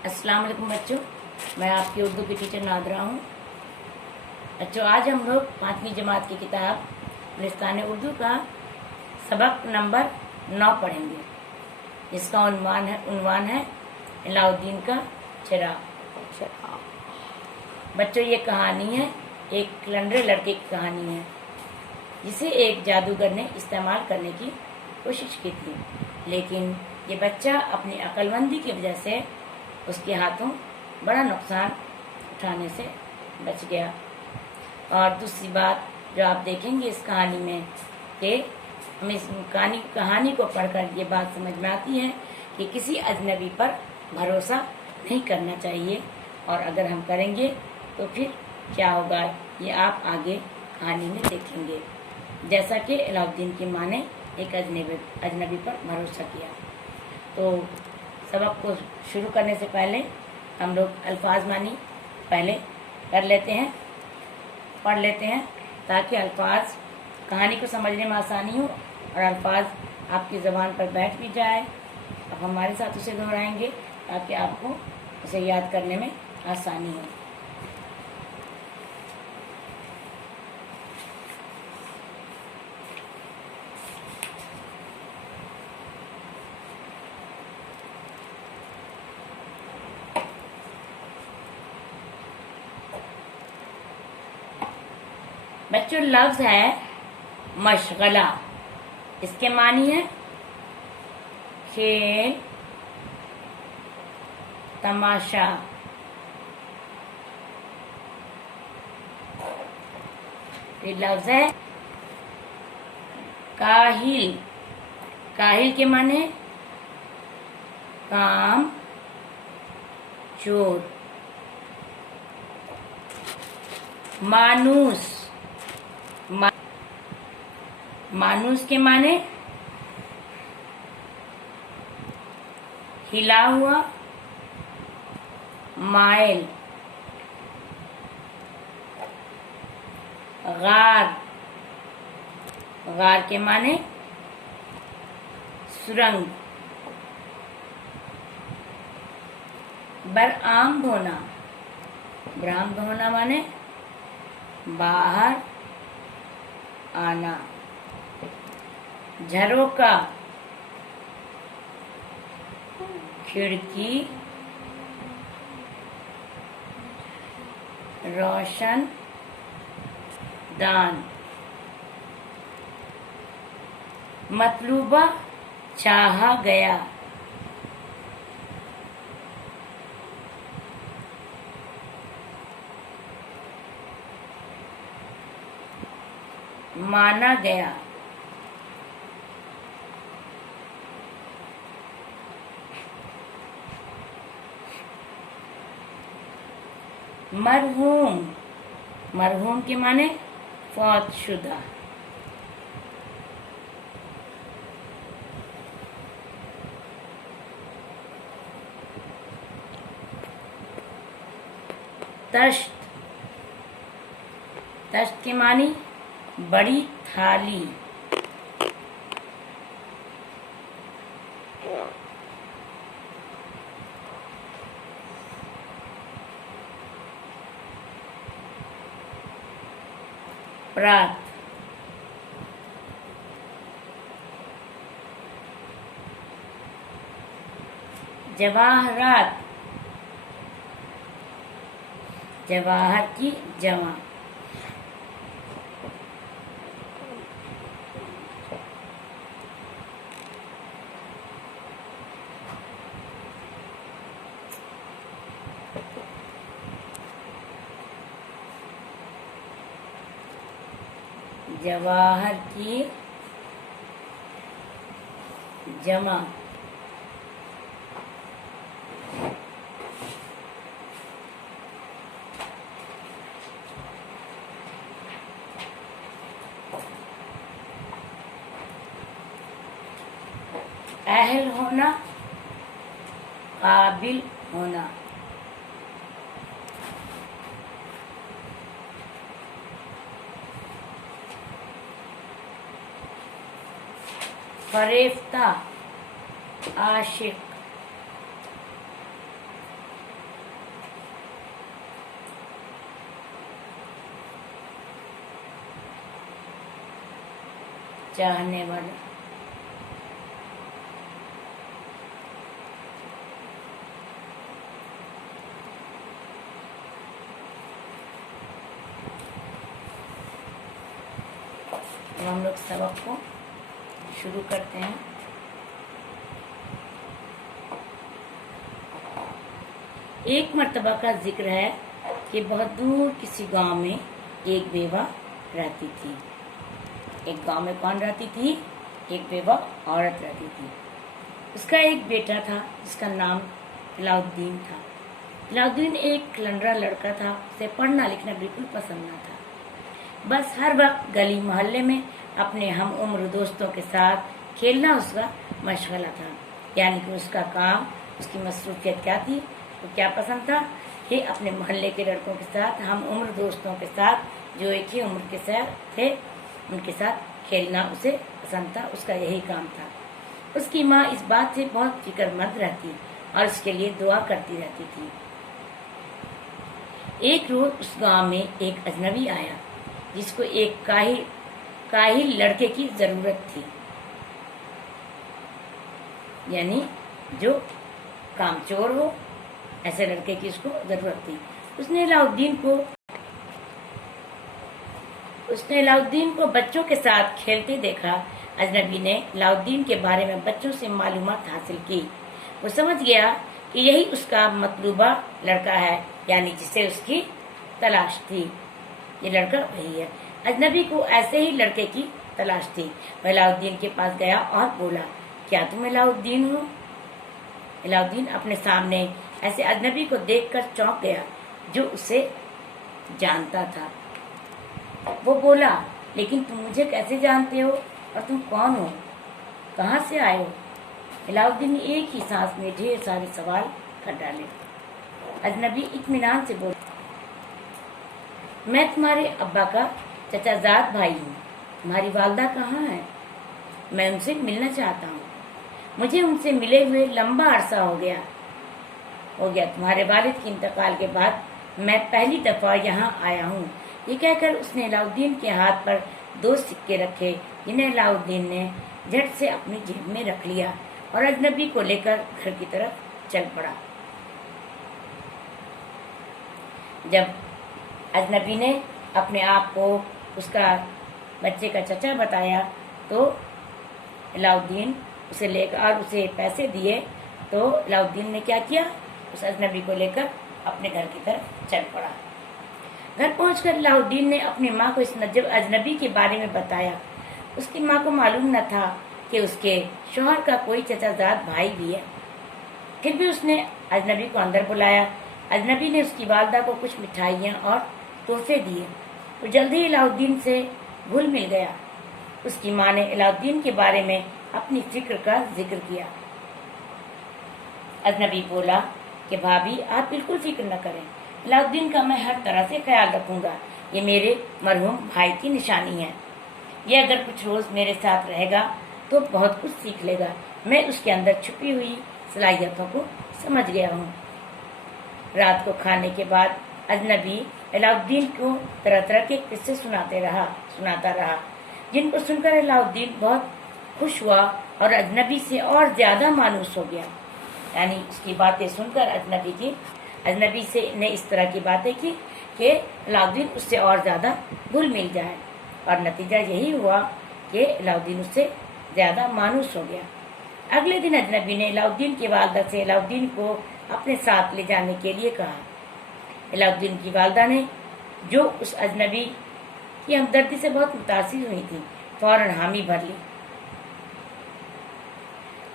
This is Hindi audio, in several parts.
अस्सलाम वालेकुम बच्चों, मैं आपकी उर्दू की टीचर नादरा हूँ। बच्चों, आज हम लोग 5वीं जमात की किताब गुलिस्तान उर्दू का सबक नंबर 9 पढ़ेंगे, जिसका उन्वान है अलाउद्दीन का चिराग। बच्चों, ये कहानी है एक लंगड़े लड़के की कहानी है, जिसे एक जादूगर ने इस्तेमाल करने की कोशिश की थी, लेकिन ये बच्चा अपनी अक्लमंदी की वजह से उसके हाथों बड़ा नुकसान उठाने से बच गया। और दूसरी बात जो आप देखेंगे इस कहानी में कि हमें इस कहानी को पढ़कर ये बात समझ में आती है कि किसी अजनबी पर भरोसा नहीं करना चाहिए, और अगर हम करेंगे तो फिर क्या होगा ये आप आगे कहानी में देखेंगे। जैसा कि अलाउद्दीन की माँ ने एक अजनबी पर भरोसा किया। तो सबक को शुरू करने से पहले हम लोग अल्फाज मानी पहले कर लेते हैं, पढ़ लेते हैं, ताकि अल्फाज कहानी को समझने में आसानी हो और अल्फाज आपकी ज़बान पर बैठ भी जाए। अब हमारे साथ उसे दोहराएंगे ताकि आपको उसे याद करने में आसानी हो। बच्चों, लफ्ज है मशगला। इसके मानी है खेल, तमाशा। ये लफ्ज है काहिल। काहिल के माने काम चोर। मानूस। मानूस के माने हिला हुआ, माइल। गार। गार के माने सुरंग। बरआम होना। बरआम होना माने बाहर आना। झरोका, खिड़की, रोशन दान। मतलूबा, चाहा गया। माना गया। मरहूम। मरहूम के माने फौत शुदा। तश्त। तश्त के मानी बड़ी थाली। प्रात। जवाहरात। जवाहर की जवा। जवाहर की जमा। अहल होना, काबिल होना। फरेफ्ता, आशिक। चाहने वाला। अब हम लोग सबक को शुरू करते हैं। एक मर्तबा का जिक्र है कि बहुत दूर किसी गांव में एक बेवा रहती थी। एक गांव में कौन रहती थी? एक बेवा औरत रहती थी। उसका एक बेटा था जिसका नाम अलाउद्दीन था। अलाउद्दीन एक लंडरा लड़का था। उसे पढ़ना लिखना बिल्कुल पसंद न था। बस हर वक्त गली मोहल्ले में अपने हम उम्र दोस्तों के साथ खेलना उसका मशगला था। यानी कि उसका काम, उसकी मसरूफियत क्या थी, वो क्या पसंद था कि अपने मोहल्ले के लड़कों के साथ, हम उम्र दोस्तों के साथ जो एक ही उम्र के साथ थे, उनके साथ खेलना उसे पसंद था। उसका यही काम था। उसकी माँ इस बात से बहुत फिक्रमंद रहती और उसके लिए दुआ करती रहती थी। एक रोज उस गांव में एक अजनबी आया जिसको एक काहिल लड़के की जरूरत थी, यानी जो कामचोर हो, ऐसे लड़के की उसको जरूरत थी। उसने अलाउद्दीन को बच्चों के साथ खेलते देखा। अजनबी ने अलाउद्दीन के बारे में बच्चों से मालूमात हासिल की। वो समझ गया कि यही उसका मतलूबा लड़का है, यानी जिसे उसकी तलाश थी। ये लड़का वही है। अजनबी को ऐसे ही लड़के की तलाश थी। वह अलाउद्दीन के पास गया और बोला, क्या तुम अलाउद्दीन हो? अलाउद्दीन अपने सामने ऐसे अजनबी को देखकर चौंक गया जो उसे जानता था। वो बोला, लेकिन तुम मुझे कैसे जानते हो और तुम कौन हो, कहाँ से आए हो? अलाउद्दीन ने एक ही सांस में ढेर सारे सवाल कर डाले। अजनबी इत्मीनान से बोला, मैं तुम्हारे अब्बा का चचाजाद भाई हूँ। तुम्हारी वालदा कहाँ है? मैं उनसे मिलना चाहता हूँ। मुझे उनसे मिले हुए लंबा अरसा हो गया। तुम्हारे वालिद के इंतकाल के बाद मैं पहली दफा यहाँ आया हूँ। ये कहकर उसने अलाउद्दीन के हाथ पर 2 सिक्के रखे, जिन्हें अलाउद्दीन ने झट से अपनी जेब में रख लिया और अजनबी को लेकर घर की तरफ चल पड़ा। जब अजनबी ने अपने आप को उसका बच्चे का चचा बताया तो अलाउद्दीन उसे लेकर और उसे पैसे दिए, तो अलाउद्दीन ने क्या किया, उस अजनबी को लेकर अपने घर की तरफ चल पड़ा। घर पहुंचकर अलाउद्दीन ने अपनी माँ को इस अजनबी के बारे में बताया। उसकी माँ को मालूम न था कि उसके शौहर का कोई चचाजाद भाई भी है। फिर भी उसने अजनबी को अंदर बुलाया। अजनबी ने उसकी वालदा को कुछ मिठाइयाँ और तोहफे दिए। वो जल्दी ही अलाउद्दीन से घुल मिल गया। उसकी माँ ने अलाउद्दीन के बारे में अपनी फिक्र का जिक्र किया। अजनबी बोला कि भाभी, आप बिल्कुल फिक्र न करें, अलाउद्दीन का मैं हर तरह से ख्याल रखूंगा। ये मेरे मरहूम भाई की निशानी है। ये अगर कुछ रोज मेरे साथ रहेगा तो बहुत कुछ सीख लेगा। मैं उसके अंदर छुपी हुई सलाहियतों को समझ गया हूँ। रात को खाने के बाद अजनबी अलाउद्दीन को तरह तरह के किस्से सुनाता रहा, जिनको सुनकर अलाउद्दीन बहुत खुश हुआ और अजनबी से और ज्यादा मायूस हो गया। यानी उसकी बातें सुनकर अजनबी से ने इस तरह की बातें की कि अलाउद्दीन उससे और ज्यादा घुल मिल जाए, और नतीजा यही हुआ कि अलाउद्दीन उससे ज्यादा मायूस हो गया। अगले दिन अजनबी ने अलाउद्दीन की वालदा से अलाउद्दीन को अपने साथ ले जाने के लिए कहा। अलाउद्दीन की वालदा ने, जो उस अजनबी की हमदर्दी से बहुत मुतासिर हुई थी, फौरन हामी भर ली।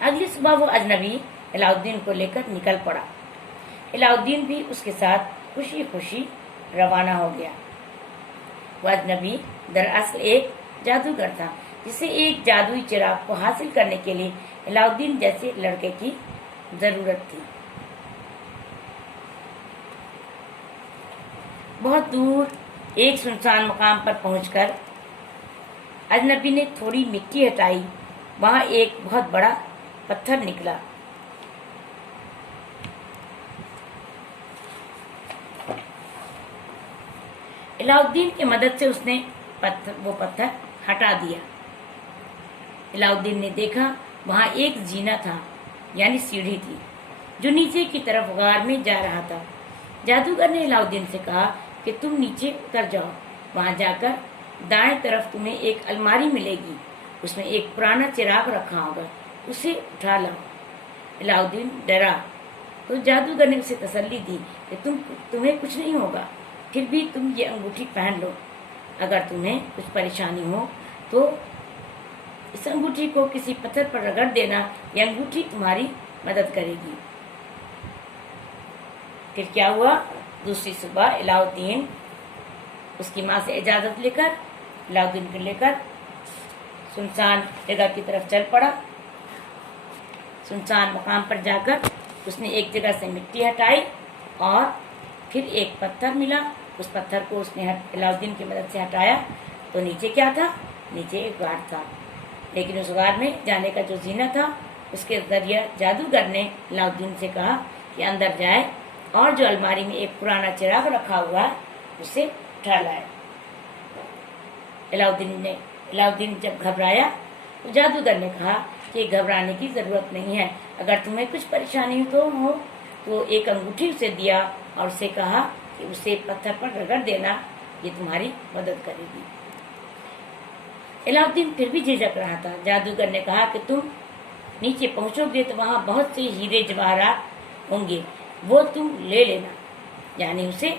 अगली सुबह वो अजनबी अलाउद्दीन को लेकर निकल पड़ा। अलाउद्दीन भी उसके साथ खुशी खुशी रवाना हो गया। वह अजनबी दरअसल एक जादूगर था, जिसे एक जादुई चिराग को हासिल करने के लिए अलाउद्दीन जैसे लड़के की जरूरत थी। बहुत दूर एक सुनसान मकाम पर पहुंचकर अजनबी ने थोड़ी मिट्टी हटाई। वहां एक बहुत बड़ा पत्थर निकला। अलाउद्दीन की मदद से उसने वो पत्थर हटा दिया। अलाउद्दीन ने देखा वहां एक जीना था, यानी सीढ़ी थी, जो नीचे की तरफ गार में जा रहा था। जादूगर ने अलाउद्दीन से कहा कि तुम नीचे उतर जाओ, वहां जाकर दाएं तरफ तुम्हें एक अलमारी मिलेगी, उसमें एक पुराना चिराग रखा होगा, उसे उठा लाओ। अलाउद्दीन डरा तो जादूगर ने उसे तसल्ली दी कि तुम्हें कुछ नहीं होगा, फिर भी तुम ये अंगूठी पहन लो। अगर तुम्हें कुछ परेशानी हो तो इस अंगूठी को किसी पत्थर पर रगड़ देना, यह अंगूठी तुम्हारी मदद करेगी। फिर क्या हुआ, दूसरी सुबह अलाउद्दीन उसकी माँ से इजाजत लेकर अलाउद्दीन को लेकर सुनसान जगह की तरफ चल पड़ा। सुनसान मकाम पर जाकर उसने एक जगह से मिट्टी हटाई और फिर एक पत्थर मिला। उस पत्थर को उसने अलाउद्दीन की मदद से हटाया तो नीचे क्या था, नीचे एक गार था। लेकिन उस गार में जाने का जो जीना था, उसके जरिए जादूगर ने अलाउद्दीन से कहा कि अंदर जाए और जो अलमारी में एक पुराना चिराग रखा हुआ है उसे उठा लाए। अलाउद्दीन जब घबराया तो जादूगर ने कहा कि घबराने की जरूरत नहीं है, अगर तुम्हें कुछ परेशानी हो तो एक अंगूठी उसे दिया और उसे कहा कि उसे पत्थर पर रगड़ देना, ये तुम्हारी मदद करेगी। अलाउद्दीन फिर भी झिझक रहा था। जादूगर ने कहा कि तुम नीचे पहुंचोगे तो वहां बहुत से हीरे जवाहरात होंगे, वो तुम ले लेना। यानी उसे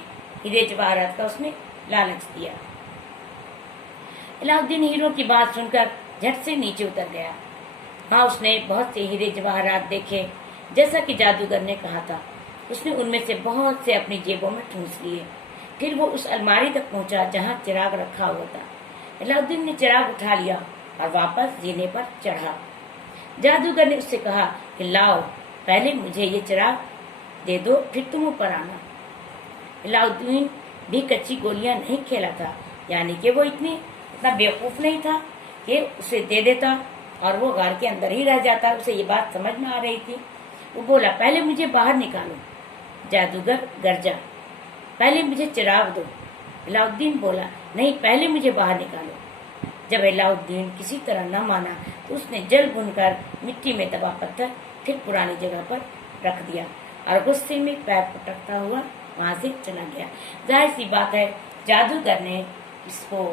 हीरे जवाहरात का उसने लालच दिया। अलाउद्दीन हीरो की बात सुनकर झट से नीचे उतर गया। वहां उसने बहुत से हीरे जवाहरात देखे, जैसा कि जादूगर ने कहा था। उसने उनमें से बहुत से अपनी जेबों में ठूंस लिए। फिर वो उस अलमारी तक पहुंचा जहां चिराग रखा हुआ था। अलाउद्दीन ने चिराग उठा लिया और वापस जीने पर चढ़ा। जादूगर ने उससे कहा कि लाओ, पहले मुझे ये चिराग दे दो, फिर तुम ऊपर आना। अलाउद्दीन भी कच्ची गोलियां नहीं खेला था, यानी कि वो इतना बेवकूफ नहीं था कि उसे दे देता और वो घर के अंदर ही रह जाता। उसे ये बात समझ में आ रही थी। वो बोला, पहले मुझे बाहर निकालो। जादूगर गरजा, पहले मुझे चिराग दो। अलाउद्दीन बोला, नहीं, पहले मुझे बाहर निकालो। जब अलाउद्दीन किसी तरह न माना तो उसने जल भूनकर मिट्टी में दबा पत्थर फिर पुरानी जगह पर रख दिया और गुस्से में पैर पटकता हुआ वहां से चला गया। जाहिर सी बात है, जादूगर ने इसको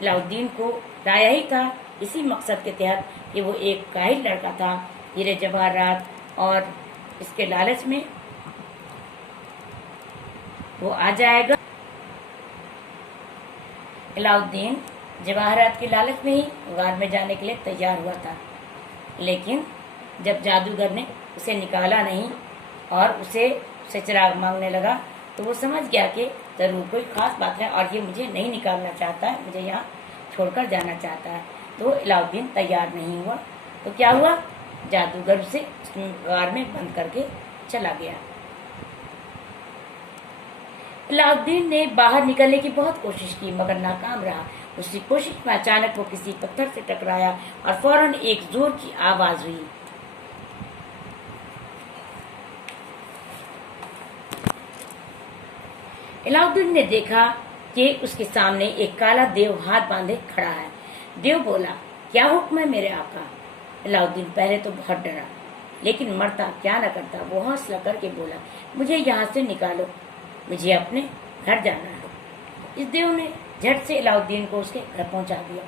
अलाउद्दीन को लाया ही था इसी मकसद के तहत कि वो एक काहिल लड़का था, हीरे जवाहरात और इसके लालच में वो आ जाएगा। अलाउद्दीन जवाहरात के लालच में ही गार में जाने के लिए तैयार हुआ था। लेकिन जब जादूगर ने उसे निकाला नहीं और उसे चिराग मांगने लगा तो वो समझ गया कि जरूर कोई खास बात है और ये मुझे नहीं निकालना चाहता है, मुझे यहाँ छोड़कर जाना चाहता है। तो अलाउद्दीन तैयार नहीं हुआ। तो क्या हुआ, जादूगर उसे गार में बंद करके चला गया। अलाउद्दीन ने बाहर निकलने की बहुत कोशिश की मगर नाकाम रहा। उसकी कोशिश में अचानक वो किसी पत्थर से टकराया और फौरन एक जोर की आवाज हुई। अलाउद्दीन ने देखा कि उसके सामने एक काला देव हाथ बांधे खड़ा है। देव बोला, क्या हुक्म है मेरे आका? अलाउद्दीन पहले तो बहुत डरा, लेकिन मरता क्या न करता। वो हौसला करके बोला, मुझे यहाँ से निकालो, मुझे अपने घर जाना है। इस देव ने झट से अलाउद्दीन को उसके घर पहुंचा दिया।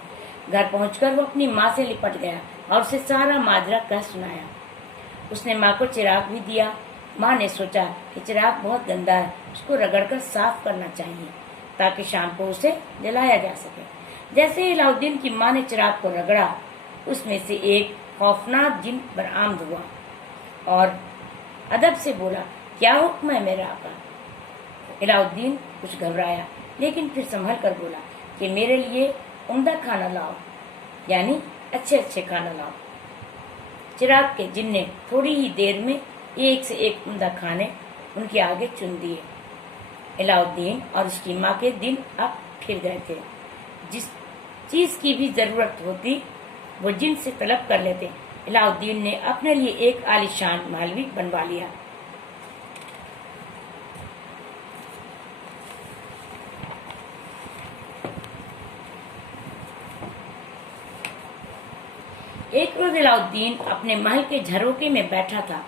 घर पहुंचकर वो अपनी माँ से लिपट गया और उसे सारा माजरा कह सुनाया। उसने माँ को चिराग भी दिया। माँ ने सोचा कि चिराग बहुत गंदा है, उसको रगड़कर साफ करना चाहिए ताकि शाम को उसे जलाया जा सके। जैसे ही अलाउद्दीन की माँ ने चिराग को रगड़ा, उसमें से एक खौफनाक जिन बरामद हुआ और अदब से बोला, क्या हुक्म है मेरा आका? अलाउद्दीन कुछ घबराया, लेकिन फिर संभल कर बोला कि मेरे लिए उम्दा खाना लाओ, यानी अच्छे अच्छे खाना लाओ। चिराग के जिन ने थोड़ी ही देर में एक से एक उम्दा खाने उनके आगे चुन दिए। अलाउद्दीन और उसकी माँ के दिन अब फिर गए थे। जिस चीज की भी जरूरत होती वो जिन से तलब कर लेते। अलाउद्दीन ने अपने लिए एक आलीशान महल भी बनवा लिया। एक रोज अलाउद्दीन अपने महल के झरोके में बैठा था।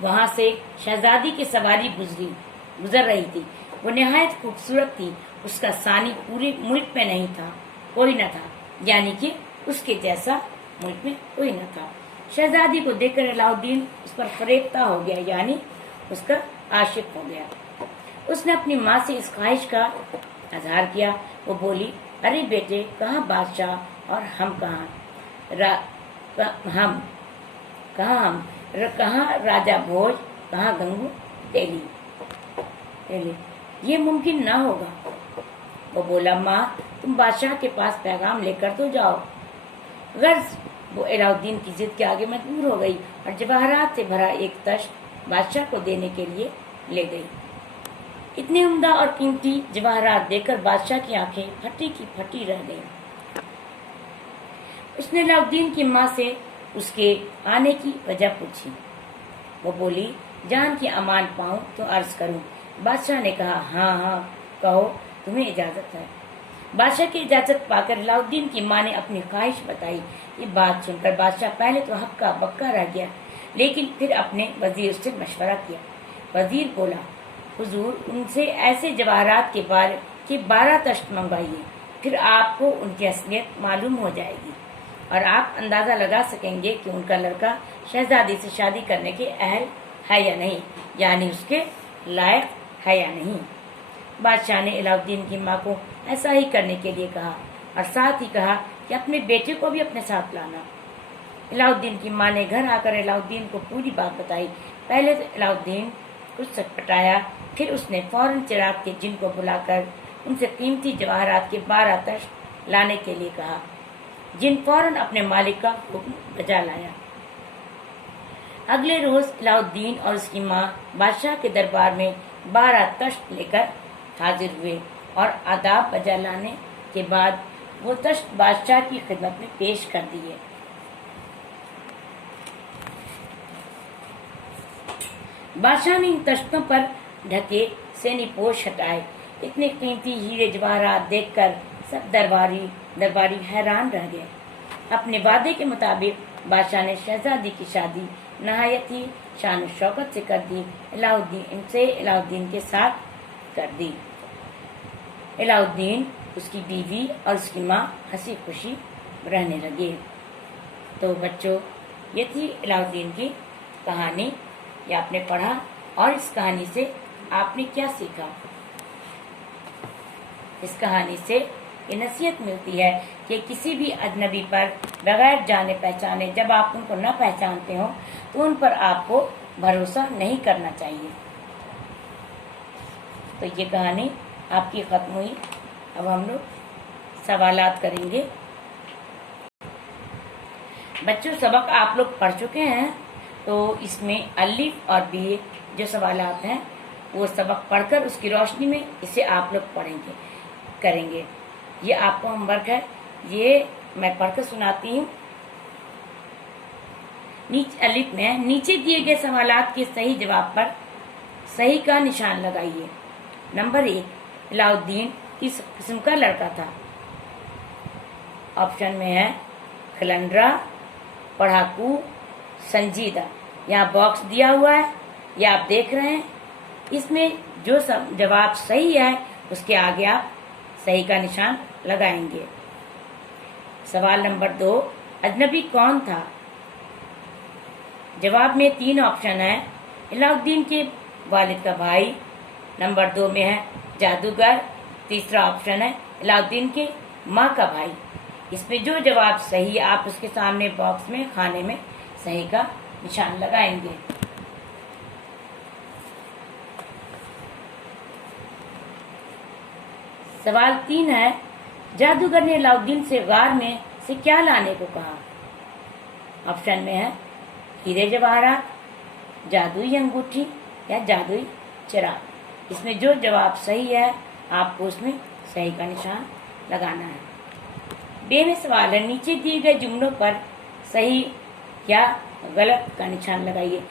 वहां से शहजादी की सवारी गुजर रही थी। वो निहायत खूबसूरत थी। उसका सानी पूरे मुल्क में नहीं था, कोई न था, यानी कि उसके जैसा मुल्क में कोई न था। शहजादी को देखकर अलाउद्दीन उस पर फरेबता हो गया, यानी उसका आशिक हो गया। उसने अपनी माँ से इस ख्वाहिश का इजहार किया। वो बोली, अरे बेटे, कहाँ बादशाह और हम कहाँ कहाँ राजा भोज, कहाँ गंगू तेली, ये मुमकिन ना होगा। वो बोला, माँ, तुम बादशाह के पास पैगाम लेकर तो जाओ। गर्ज वो अलाउद्दीन की जिद के आगे मजबूर हो गई और जवाहरात से भरा एक तश्त बादशाह को देने के लिए ले गई। इतने उम्दा और कीमती जवाहरात देखकर बादशाह की आंखें फटी की फटी रह गईं। उसने अलाउद्दीन की माँ से उसके आने की वजह पूछी। वो बोली, जान की अमान पाऊं तो अर्ज करूं। बादशाह ने कहा, हाँ हाँ कहो, तुम्हें इजाजत है। बादशाह की इजाजत पाकर अलाउद्दीन की माँ ने अपनी ख्वाहिश बताई। ये बात सुनकर बादशाह पहले तो हक्का बक्का रह गया, लेकिन फिर अपने वजीर से मशवरा किया। वजीर बोला, हुजूर, उनसे ऐसे जवाहरात के बारे के 12 तश्त मंगवाइए, फिर आपको उनकी असलियत मालूम हो जाएगी और आप अंदाजा लगा सकेंगे कि उनका लड़का शहजादी से शादी करने के अहल है या नहीं, यानी उसके लायक है या नहीं। बादशाह ने अलाउद्दीन की माँ को ऐसा ही करने के लिए कहा और साथ ही कहा कि अपने बेटे को भी अपने साथ लाना। अलाउद्दीन की माँ ने घर आकर अलाउद्दीन को पूरी बात बताई। पहले तो अलाउद्दीन कुछ सटपटाया, फिर उसने फौरन चिराग के जिन को बुलाकर उनसे कीमती जवाहरात के 12 तश्त लाने के लिए कहा। जिन फौरन अपने मालिक का हुक्म बजा लाया। अगले रोज अलाउद्दीन और उसकी माँ बादशाह के दरबार में 12 तश्त लेकर हाजिर हुए और आदाब बजा लाने के बाद वो तश्त बादशाह की खिदमत में पेश कर दिए। बादशाह ने इन तश्तों पर ढके सेनीपोश हटाए। इतने कीमती हीरे जवाहरात देखकर सब दरबारी हैरान रह गए। अपने वादे के मुताबिक बादशाह ने शहजादी की शादी नहायत ही शान शौकत से कर दी। अलाउद्दीन के साथ कर दी। अलाउद्दीन, उसकी बीवी और उसकी माँ हंसी खुशी रहने लगे। तो बच्चों, ये थी अलाउद्दीन की कहानी। ये आपने पढ़ा और इस कहानी से आपने क्या सीखा? इस कहानी से ये नसीहत मिलती है कि किसी भी अजनबी पर बगैर जाने पहचाने, जब आप उनको न पहचानते हो तो उन पर आपको भरोसा नहीं करना चाहिए। तो ये कहानी आपकी खत्म हुई। अब हम लोग सवालात करेंगे। बच्चों, सबक आप लोग पढ़ चुके हैं, तो इसमें अलिफ और बे जो सवालात हैं वो सबक पढ़कर उसकी रोशनी में इसे आप लोग करेंगे। ये आपको होमवर्क है, ये मैं पढ़कर सुनाती हूँ। अलिफ में नीचे दिए गए सवालात के सही जवाब पर सही का निशान लगाइए। नंबर 1, अलाउद्दीन किस किस्म का लड़का था? ऑप्शन में है खलंडरा, पढ़ाकू, संजीदा। यहाँ बॉक्स दिया हुआ है, ये आप देख रहे हैं। इसमें जो जवाब सही है उसके आगे आप सही का निशान लगाएंगे। सवाल नंबर 2, अजनबी कौन था? जवाब में 3 ऑप्शन है। अलाउद्दीन के वालिद का भाई, नंबर 2 में है जादूगर, तीसरा ऑप्शन है अलाउद्दीन के माँ का भाई। इसमें जो जवाब सही आप उसके सामने बॉक्स में खाने में सही का निशान लगाएंगे। सवाल 3 है, जादूगर ने अलाउद्दीन से गार में से क्या लाने को कहा? ऑप्शन में है हीरे जवाहरात, जादुई अंगूठी या जादुई चिराग। इसमें जो जवाब सही है आपको उसमें सही का निशान लगाना है। बे में सवाल है, नीचे दिए गए जुमलों पर सही या गलत का निशान लगाइए।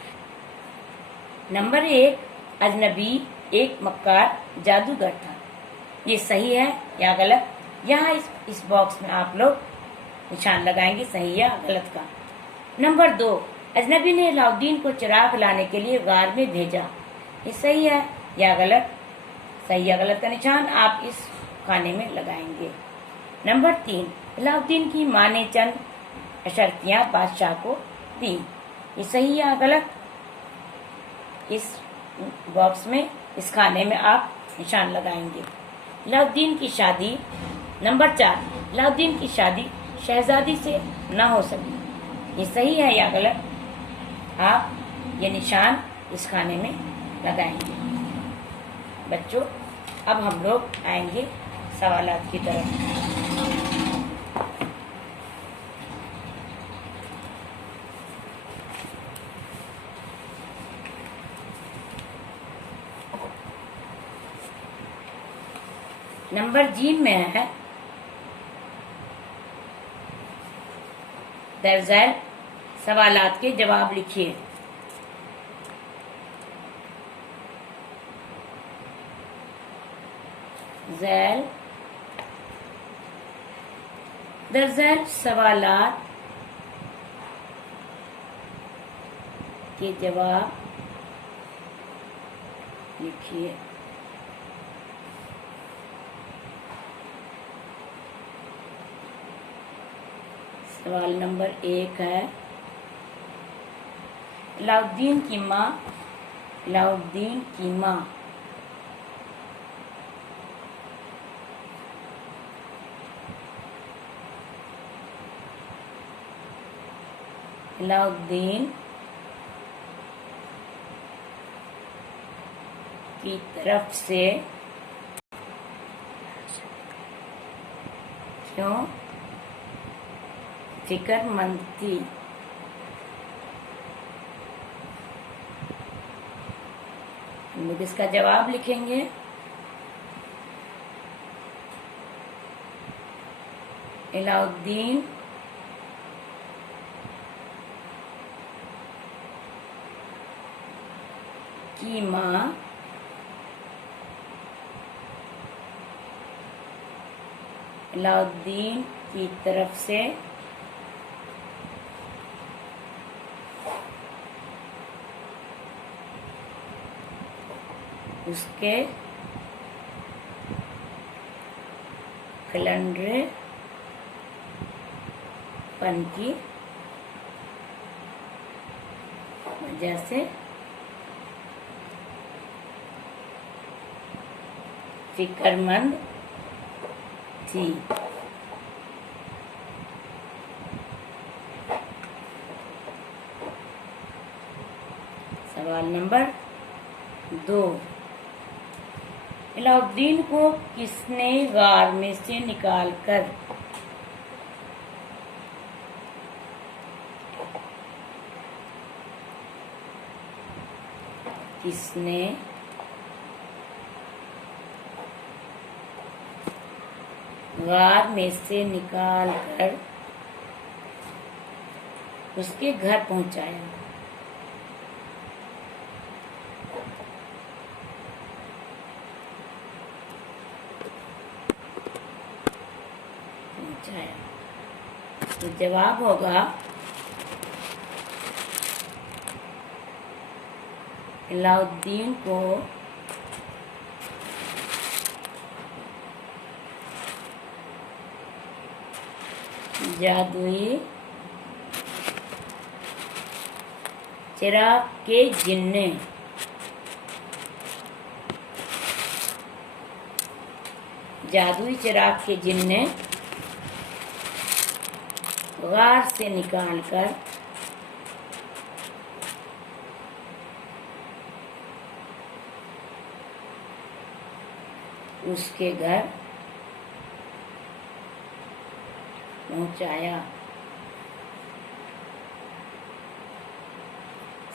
नंबर 1, अजनबी एक मक्कार जादूगर था। ये सही है या गलत? यहाँ इस बॉक्स में आप लोग निशान लगाएंगे सही या गलत का। नंबर 2, अजनबी ने अलाउद्दीन को चिराग लाने के लिए गार में भेजा। ये सही है या गलत? सही या गलत का निशान आप इस खाने में लगाएंगे। नंबर 3, अलाउद्दीन की माँ ने चंद अशर्तियाँ बादशाह को दी। ये सही या गलत? इस बॉक्स में, इस खाने में आप निशान लगाएंगे। अलाउद्दीन की शादी। नंबर 4, अलाउद्दीन की शादी शहजादी से न हो सकी। ये सही है या गलत? आप ये निशान इस खाने में लगाएंगे। बच्चों, अब हम लोग आएंगे सवालात की तरफ। नंबर जी में है दर्जैल सवालात के जवाब लिखिए। झैल दर्जैल सवालात के जवाब लिखिए। सवाल नंबर 1 है, अलाउद्दीन की माँ, अलाउद्दीन की माँ अलाउद्दीन की तरफ से क्यों फिक्रमंद थी? हम लोग इसका जवाब लिखेंगे। अलाउद्दीन की माँ अलाउद्दीन की तरफ से उसके कैलेंडर पन की वजह से फिक्रमंद थी। सवाल नंबर 2, अलाउद्दीन को किसने गार में से निकालकर किसने गार में से निकालकर उसके घर पहुंचाया? तो जवाब होगा अलाउद्दीन को जादुई चिराग के जिन्ने जादुई चिराग के जिन्ने गार से निकालकर उसके घर पहुंचाया।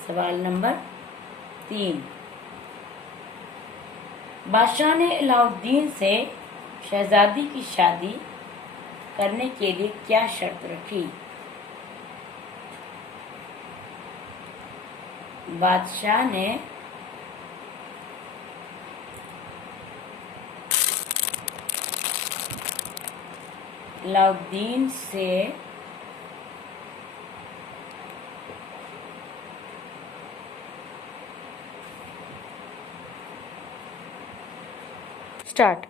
सवाल नंबर 3, बादशाह ने अलाउद्दीन से शहजादी की शादी करने के लिए क्या शर्त रखी? बादशाह ने अलाउद्दीन से स्टार्ट।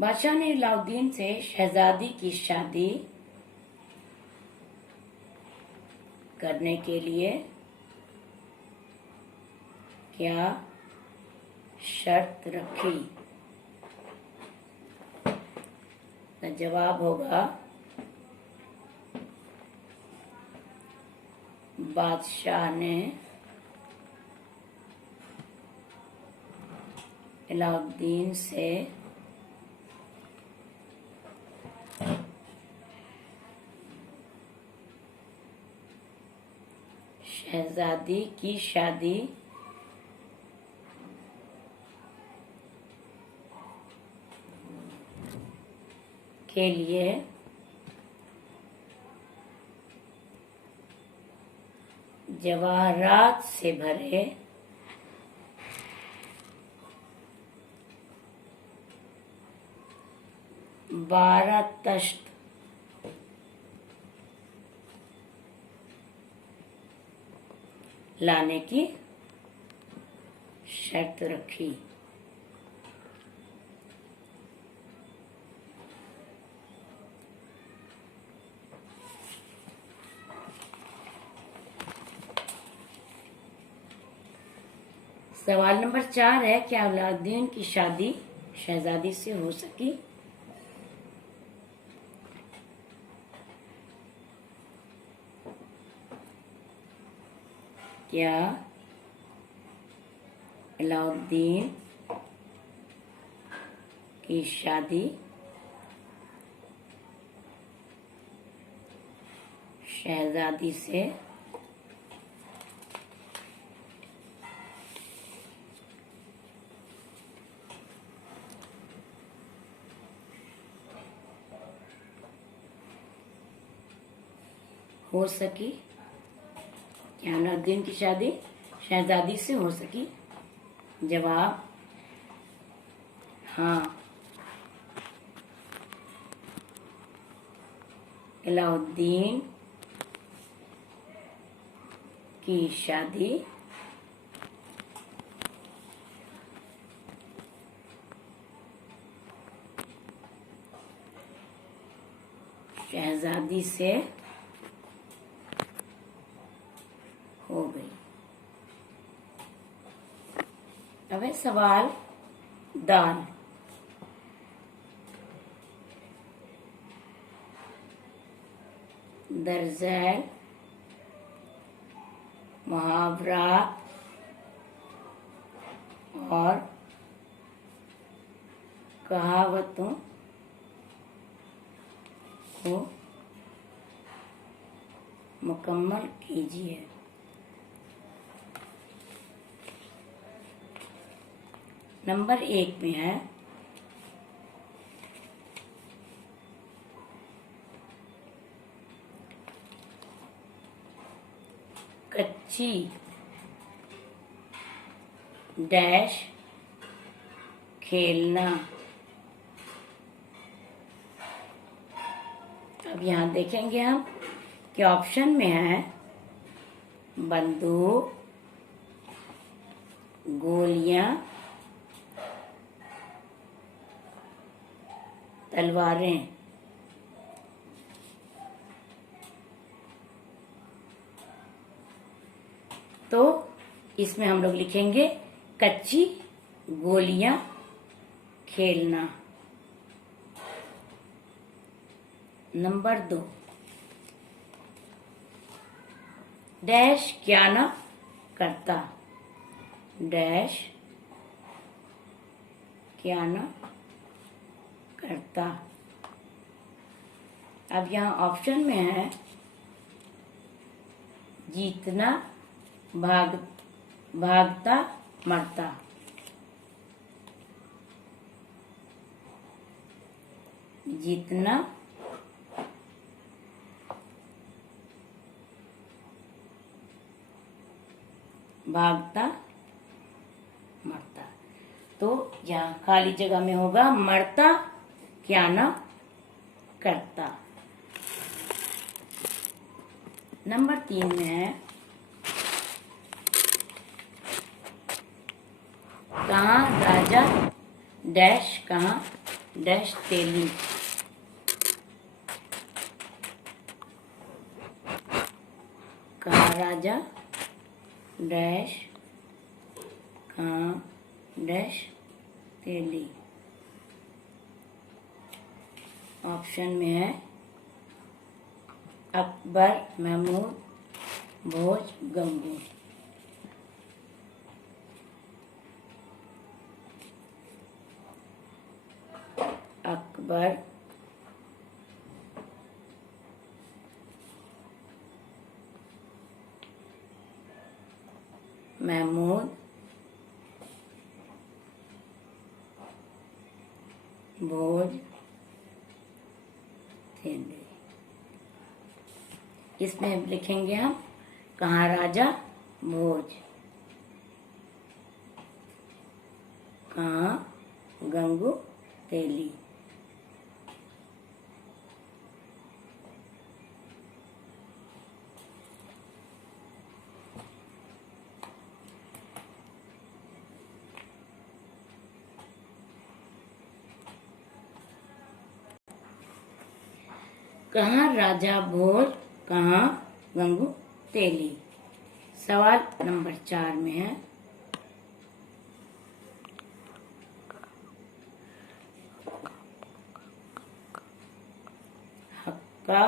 बादशाह ने अलाउद्दीन से शहजादी की शादी करने के लिए क्या शर्त रखी? तो जवाब होगा बादशाह ने अलाउद्दीन से शहजादी की शादी के लिए जवाहरात से भरे 12 तश्त लाने की शर्त रखी। सवाल नंबर 4 है, क्या अलाउद्दीन की शादी शहजादी से हो सकी? क्या अलाउद्दीन की शादी शहजादी से हो सकी? क्या अलाउद्दीन की शादी शहजादी से हो सकी? जवाब हाँ, अलाउद्दीन की शादी शहजादी से हो गई। अब है सवाल दाल। दरअसल मुहावरा और कहावतों को मुकम्मल कीजिए। नंबर 1 में है, कच्ची डैश खेलना। अब यहाँ देखेंगे हम कि ऑप्शन में है बंदूक, गोलियां, तलवारें। तो इसमें हम लोग लिखेंगे कच्ची गोलियां खेलना। नंबर 2, डैश क्या ना करता। डैश क्या ना करता। अब यहाँ ऑप्शन में है जीतना, भागता, मरता। जीतना, भागता, मरता। तो यहाँ खाली जगह में होगा मरता क्या ना करता। नंबर 3 में है, कहाँ राजा डैश कहाँ डैश तेली। कहाँ राजा डैश कहाँ डैश तेली। ऑप्शन में है अकबर, महमूद, भोज, गंगू। अकबर, महमूद, भोज, तेली। इसमें लिखेंगे हम कहाँ राजा भोज, कहाँ गंगू तेली। कहाँ राजा भोज, कहाँ गंगू तेली। सवाल नंबर 4 में है हक्का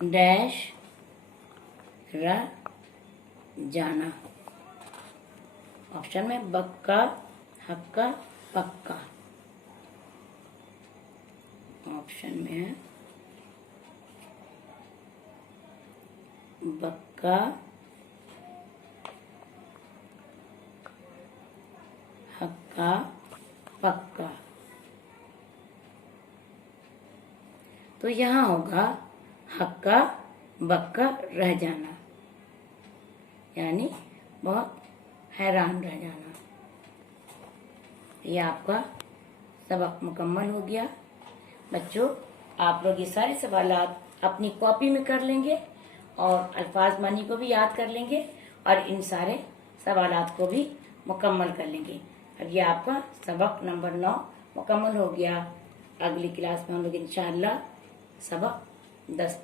डैश र जाना। ऑप्शन में बक्का, हक्का, पक्का। ऑप्शन में है बक्का, हक्का, पक्का। तो यहाँ होगा हक्का बक्का रह जाना, यानी बहुत हैरान रह जाना। ये आपका सबक मुकम्मल हो गया। बच्चों, आप लोग ये सारे सवालात अपनी कॉपी में कर लेंगे और अल्फाज मानी को भी याद कर लेंगे और इन सारे सवालात को भी मुकम्मल कर लेंगे। अब ये आपका सबक नंबर 9 मुकम्मल हो गया। अगली क्लास में हम लोग इंशाअल्लाह सबक 10